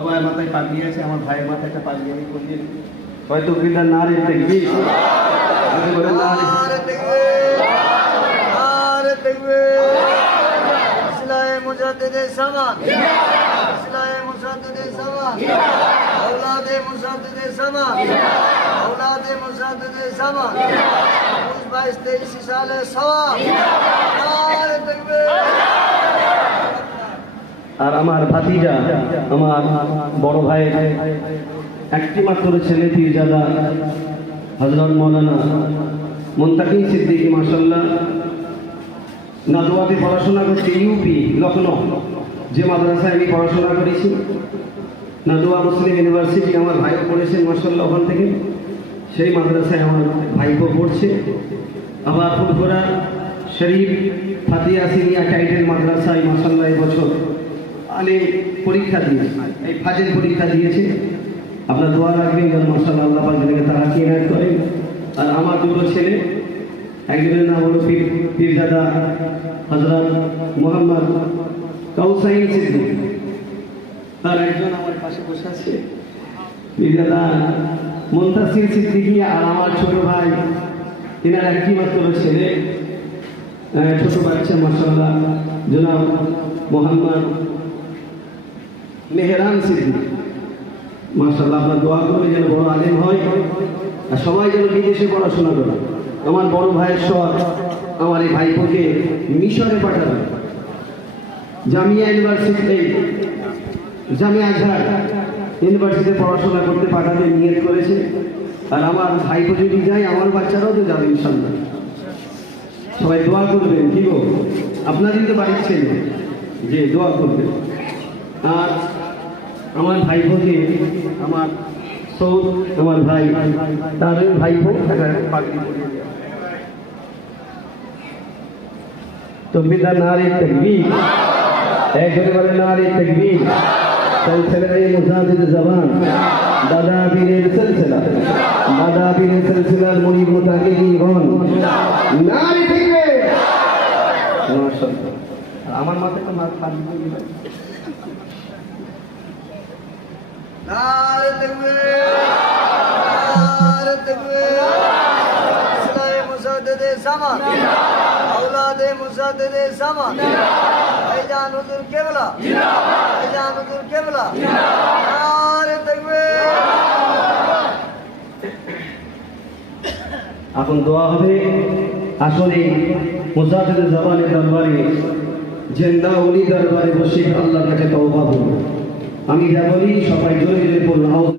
সবাই মাথায় পাগড়ি আছে আমার ভাইয়ের মাথায় একটা পাগড়ি আমি করিয়ে দিই। সবাই তো বিদার না রে দেখবি করে না রে নারে দেখবে নারে দেখবে ইসলামে মুজাদ্দিদে আর আমার ভাতিজা, আমার বড় ভাইয়ের একটি মাত্র ছেলে পীরজাদা, হজরত মৌলানা মুন্তাকিম সিদ্দিকী মাসাল্লাহ নাদুয়াতে পড়াশোনা করছে ইউপি লখনৌ যে মাদ্রাসায় আমি পড়াশোনা করেছি। নাদুয়া মুসলিম ইউনিভার্সিটি আমার ভাইও পড়েছেন মাসাল্লাহ ওখান থেকে। সেই মাদ্রাসায় আমার ভাইপো পড়ছে। আবার ফুলপুরা শরীফ ফাতিয়া সিনিয়া টাইটেল মাদ্রাসায় মাসাল্লাহ আলে পরীক্ষা দিয়েছে। এই ফাজেল পরীক্ষা দিয়েছে। আপনার দোয়া রাখবেন, যেন মাসাল্লাহ আল্লাহ পাক যেটাকে তারা কেনার করেন। আর আমার দুটো ছেলে, একজনের নাম হলো পীর, পীরজাদা হজরত মোহাম্মদ কাউসাইন সিদ্দিক। আর একজন আমার পাশে বসে আছে, পীরজাদা মুন্তাসির সিদ্দিকী আর আমার ছোট ভাই। এনার একটি মাত্র ছেলে ছোট বাচ্চা মাসাল্লাহ জনাব মোহাম্মদ মেহরান সিদ্দিক। মাসাল্লাহ আপনার দোয়া করবে যেন বড় আলেম হয়। আর সবাই যেন বিদেশে পড়াশোনা করে। আমার বড় ভাইয়ের সব আমার এই ভাইপোকে মিশরে পাঠাবে। জামিয়া ইউনিভার্সিটি জামিয়া আজহার ইউনিভার্সিটিতে পড়াশোনা করতে পাঠাবে নিয়ত করেছে। আর আমার ভাইপো যদি যায়, আমার বাচ্চারাও তো যাবে ইনশাল্লাহ সবাই দোয়া করবেন, কি গো? আপনারই তো বাড়ির ছেলে। যে দোয়া করবেন। আর আমার ভাইপোকে, আমার সৌদ আমার ভাই, তার ভাইপো তকবিদার নারী তকবীর। একজনে নারী তকবীর। সিলসিলা। মুজাহিদ জবান দাদা পীরের দাদা নারী তকবীর আমার মাথায় তো মাথা এখন দোয়া হবে। আসলে মুজাহিদের জবানের দরবারে, জেন্দা উনি দরবারে বসে আল্লাহর কাছে তওবা করব আমি যা বলি সবাই জোরে জোরে বললাম